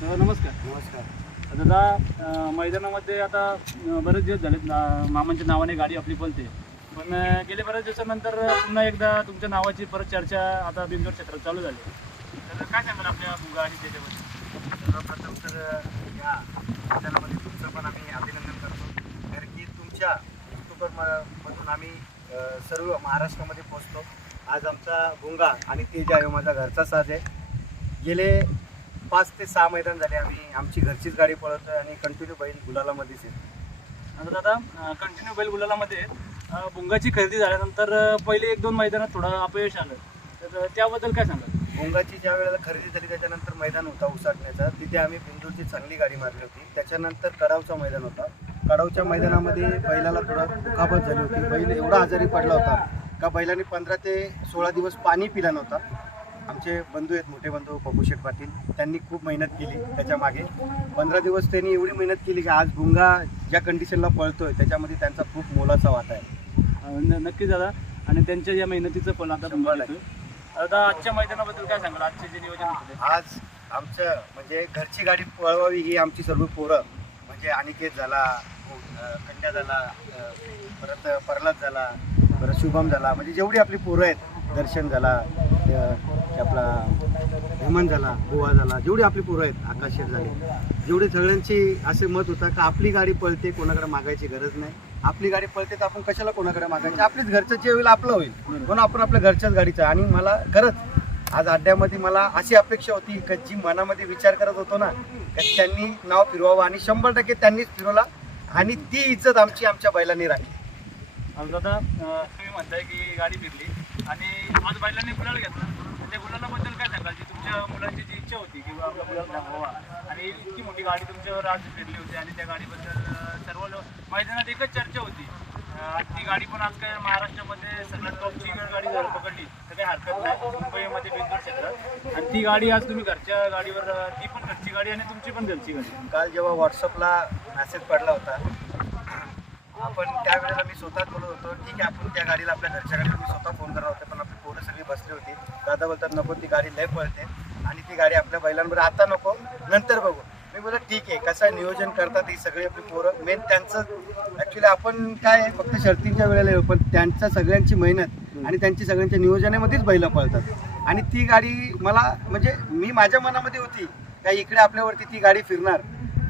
नमस्कार. नमस्कार दादा, मैदानामध्ये आता बरेच दिवस झालेत मामांच्या नावाने गाडी आपली बोलते, पण गेले बऱ्याच दिवसानंतर पुन्हा एकदा तुमच्या नावाची परत चर्चा आता बिंदूर क्षेत्रात चालू झाली. तर काय सांगाल आपल्या भुंगा आणि त्याच्याबद्दल? सर्वप्रथम तर या मैदानामध्ये तुमचं पण आम्ही अभिनंदन करतो, कारण की तुमच्या मधून आम्ही सर्व महाराष्ट्रामध्ये पोहोचतो. आज आमचा भुंगा आणि तेजा आहे माझा घरचा साज आहे. गेले 5 ते 6 मैदान झाले आमची घरचीच गाडी पळवतो आणि कंटिन्यू बैल गुलालामध्येच आहे. आता दादा, कंटिन्यू बैल गुलालामध्ये भुंगाची खरेदी झाल्यानंतर पहिले 1-2 मैदानात थोडं अपयश आलं, तर त्याबद्दल काय सांगाल? भुंगाची ज्या वेळेला खरेदी झाली त्याच्यानंतर मैदान होता उसाटण्याचा, तिथे आम्ही बिंदूरची चांगली गाडी मारली होती. त्याच्यानंतर कडावचा मैदान होता. कडावच्या मैदानामध्ये बैलाला थोडा दुखापत झाली होती. बैल एवढा आजारी पडला होता का बैलाने 15 ते 16 दिवस पाणी पिला नव्हता. आमचे बंधू आहेत, मोठे बंधू पप्पूशेठ पाटील, त्यांनी खूप मेहनत केली त्याच्या मागे. 15 दिवस त्यांनी एवढी मेहनत केली की आज भुंगा ज्या कंडिशनला पळतोय त्याच्यामध्ये त्यांचा खूप मोलाचा वाटा आहे. नक्कीच दादा, आणि त्यांच्या या मेहनतीचं फळ आता तुम्हाला आहे. आता आजच्या मैदानाबद्दल काय सांगाल? आजचे जे नियोजन होते आज आमचं म्हणजे घरची गाडी पळवावी ही आमची सर्व पोरं, म्हणजे अनिकेत झाला, कन्या झाला, परत प्रल्हाद झाला, परत शुभम झाला, म्हणजे जेवढी आपली पोरं आहेत, दर्शन झाला, आपला हेमंत झाला, गोवा झाला, जेवढी आपली पोरं आहेत, आकाश शेठ झाले, जेवढे सगळ्यांची असे मत होता की आपली गाडी पळते, कोणाकडे मागायची गरज नाही. आपली गाडी पळते तर आपण कशाला कोणाकडे मागायची, आपलीच घरच्याची होईल, आपलं होईल, म्हणून आपण आपल्या घरच्याच गाडीचं. आणि मला खरंच आज अड्ड्यामध्ये मला अशी अपेक्षा होती की जी मनामध्ये विचार करत होतो ना, की त्यांनी नाव फिरवावं, आणि 100% त्यांनीच फिरवला, आणि ती इज्जत आमची आमच्या बैलांनी राखली. दादा, तुम्ही म्हणताय की गाडी फिरली आणि आज बैलांनी गुलाल घेतला, त्या गुलालाबद्दल काय सांगाल? जी तुमच्या मुलांची जी इच्छा होती की आपला गुलाल दाखवावा, आणि इतकी मोठी गाडी तुमच्यावर आज फिरली होती, आणि त्या गाडीबद्दल सर्व मैदानात एकच चर्चा होती. ती गाडी पण आज काय महाराष्ट्रामध्ये सगळ्यात टॉपची गाडी जर पकडली तर काही हरकत नाही मुंबईमध्ये बिंदूर क्षेत्रात, आणि ती गाडी आज तुम्ही घरच्या गाडीवर, ती पण घरची गाडी आणि तुमची पण घरची गाडी. काल जेव्हा व्हॉट्सअपला मेसेज पडला होता, आपण त्यावेळेला मी स्वतः बोलत होतो ठीक आहे, आपण त्या गाडीला आपल्या घरच्या गाडीला मी स्वतः फोन करणार होते, पण आपली पोरं सगळी बसली होती. दादा बोलतात नको, ती गाडी लय पळते आणि ती गाडी आपल्या बैलांबरोबर आता नको, नंतर बघू. मी बोलत ठीक आहे, कसं नियोजन करतात ही सगळी आपली पोरं, मेन त्यांचं ॲक्च्युली आपण काय आहे, फक्त शर्तींच्या वेळेला येऊ, पण त्यांच्या सगळ्यांची मेहनत आणि त्यांची सगळ्यांच्या नियोजनामध्येच बैलं पळतात. आणि ती गाडी मला म्हणजे मी माझ्या मनामध्ये होती का इकडे आपल्यावरती ती गाडी फिरणार,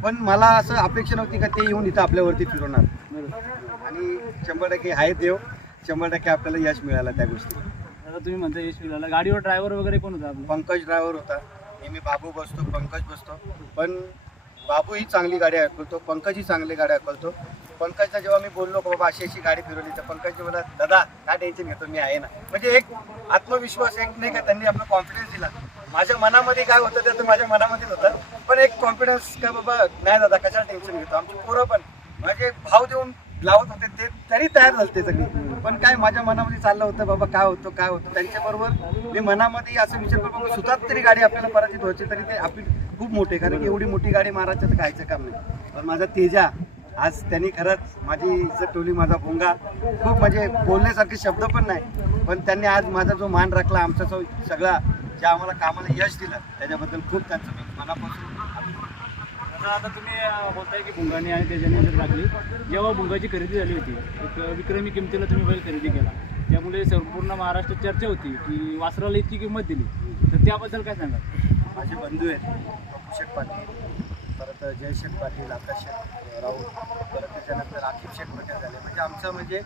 पण मला असं अपेक्षा नव्हती का ते येऊन इथं आपल्यावरती फिरवणार. आणि 100% आहे देव, 100% आपल्याला यश मिळालं त्या गोष्टी. आता तुम्ही म्हणता यश मिळाला. गाडीवर ड्रायव्हर वगैरे कोण होता? पंकज ड्रायव्हर होता, नेहमी बाबू बसतो, पंकज बसतो, पण बाबू ही चांगली गाडी ऐकवतो, पंकजही चांगली गाडी ऐकवतो. पंकजला जेव्हा मी बोललो की बाबा अशी अशी गाडी फिरवली, तर पंकज बोला दादा काय टेन्शन घेतो, मी आहे ना. म्हणजे एक आत्मविश्वास, एक नाही का त्यांनी आपला कॉन्फिडन्स दिला. माझ्या मनामध्ये काय होतं ते तर माझ्या मनामध्येच होतं, पण एक कॉन्फिडन्स का बाबा नाही दादा कशाला टेन्शन घेतो. आमची पोरं पण म्हणजे भाव देऊन लावत होते, ते तरी तयार झाले ते सगळे, पण काय माझ्या मनामध्ये चाललं होतं बाबा काय होतं त्यांच्याबरोबर मी मनामध्ये असं विचार करतो बाबा सुद्धा तरी गाडी आपल्याला पराजित व्हायची तरी ते आपली खूप मोठी, कारण की एवढी मोठी गाडी मारायचं तर कायचं काम नाही. पण माझा तेजा आज त्यांनी खरंच माझी इज्जत ठेवली, माझा भुंगा खूप म्हणजे बोलण्यासारखे शब्द पण नाही, पण त्यांनी आज माझा जो मान राखला, आमचा जो सगळा जे आम्हाला कामाला यश दिलं त्याच्याबद्दल खूप त्यांचं मी मनापासून. आता तुम्ही बोलताय की भुंगाने आणि त्याच्याने जर लागली, जेव्हा भुंगाची खरेदी झाली होती एक विक्रमी किमतीला तुम्ही बैल खरेदी केला, त्यामुळे संपूर्ण महाराष्ट्रात चर्चा होती की वासराला इतकी किंमत दिली, तर त्याबद्दल काय सांगाल? माझे बंधू आहेत पप्पूशेठ पाटील, परत जयशेठ पाटील, आकाश शेठ राऊत, परत त्याच्यानंतर आकिब शेठ पटेल झाले. म्हणजे आमचं म्हणजे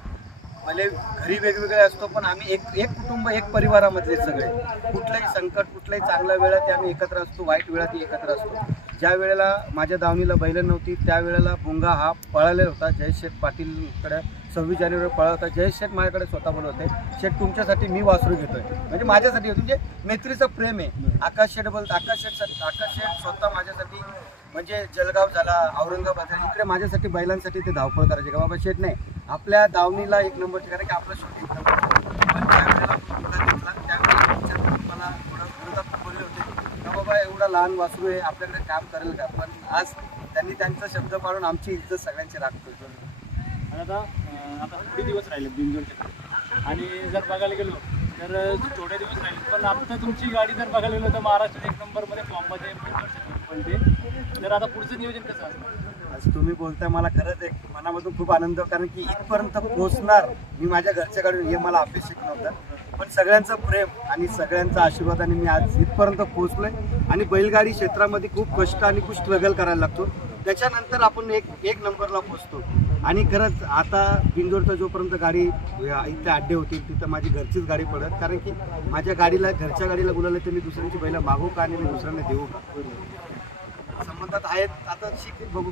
भले घरी वेगवेगळे असतो, पण आम्ही एक कुटुंब, एक परिवारामधले सगळे. कुठलंही संकट, कुठल्याही चांगल्या वेळात आम्ही एकत्र असतो, वाईट वेळातही एकत्र असतो. ज्या वेळेला माझ्या दावणीला बैलं नव्हती त्यावेळेला भुंगा हा पळालेला होता. जयशेठ पाटीलकडे 26 जानेवारी पळा होता. जयशेठ माझ्याकडे स्वतः बोलत होते, शेठ तुमच्यासाठी मी वासरू घेतोय, म्हणजे माझ्यासाठी म्हणजे मैत्रीचं प्रेम आहे. आकाश शेठ स्वतः माझ्यासाठी म्हणजे जळगाव झाला, औरंगाबाद झाला, इकडे माझ्यासाठी बैलांसाठी ते धावपळ करायचे का बाबा शेठ नाही आपल्या दावणीला एक नंबरची, कारण की आपला शेवटी एक नंबर. पण त्यावेळेला भुंगा घेतला त्यावेळेला मला थोडं विरोधात बोलले होते का बाबा एवढा लहान वासरू आहे आपल्याकडे काम करेल का, पण आज त्यांनी त्यांचा शब्द पाळून आमची इज्जत सगळ्यांची राखतो. आणि आता थोडे दिवस राहिले बिंदूरचे, आणि जर बघायला गेलो तर थोडे दिवस राहिले, पण आता तुमची गाडी जर बघायला गेलो तर महाराष्ट्रात एक नंबरमध्ये फॉर्ममध्ये पण ते. तर आता पुढचं नियोजन कसं असणार? आज तुम्ही बोलताय मला खरंच एक मनामधून खूप आनंद, कारण की इथपर्यंत पोहोचणार मी माझ्या घरच्याकडून हे मला अपेक्षित नव्हतं. पण सगळ्यांचं प्रेम आणि सगळ्यांचा आशीर्वादाने मी आज इथपर्यंत पोहोचलोय. आणि बैलगाडी क्षेत्रामध्ये खूप कष्ट आणि खूप स्ट्रगल करायला लागतो, त्याच्यानंतर आपण एक नंबरला पोहोचतो. आणि खरंच आता बिंदोडचा जोपर्यंत गाडी इथे अड्डे होतील तिथं माझी घरचीच गाडी पडत, कारण की माझ्या गाडीला घरच्या गाडीला बोलायला तर मी दुसऱ्यांची बैला मागू का आणि मी दुसऱ्यांना देऊ का संबंधात आहेत. आता शिक बघू.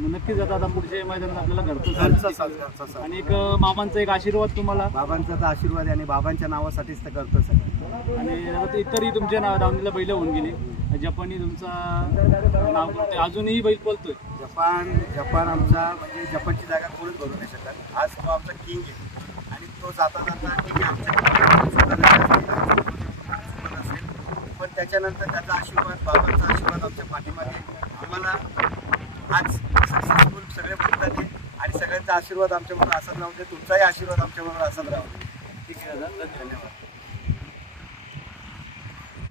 नक्कीच आता पुढच्या मैदानात आपल्याला घरचा साज. आणि एक मामांचा एक आशीर्वाद तुम्हाला. बाबांचा तर आशीर्वाद आहे आणि बाबांच्या नावासाठीच तर करतो सगळं. आणि आता ते इतरही तुमच्या दावणीला बैल होऊन गेली. जपानी तुमचा नाव करतोय, अजूनही बैल बोलतोय. जपान आमचा म्हणजे जपानची जागा कोणीच भरू नाही शकत. आज तो आमचा किंग आहे आणि तो जाता ठीक आहे आमच्या असेल, पण त्याच्यानंतर त्याचा आशीर्वाद, बाबांचा आशीर्वाद आमच्या पाठीमागे आम्हाला आज सक्सेसफुल सगळे बोलतात आणि सगळ्यांचा आशीर्वाद आमच्याबरोबर असत राहू दे. तुमचाही आशीर्वाद आमच्याबरोबर असत राहू दे. ठीक आहे दादा, धन्यवाद. धन्यवाद.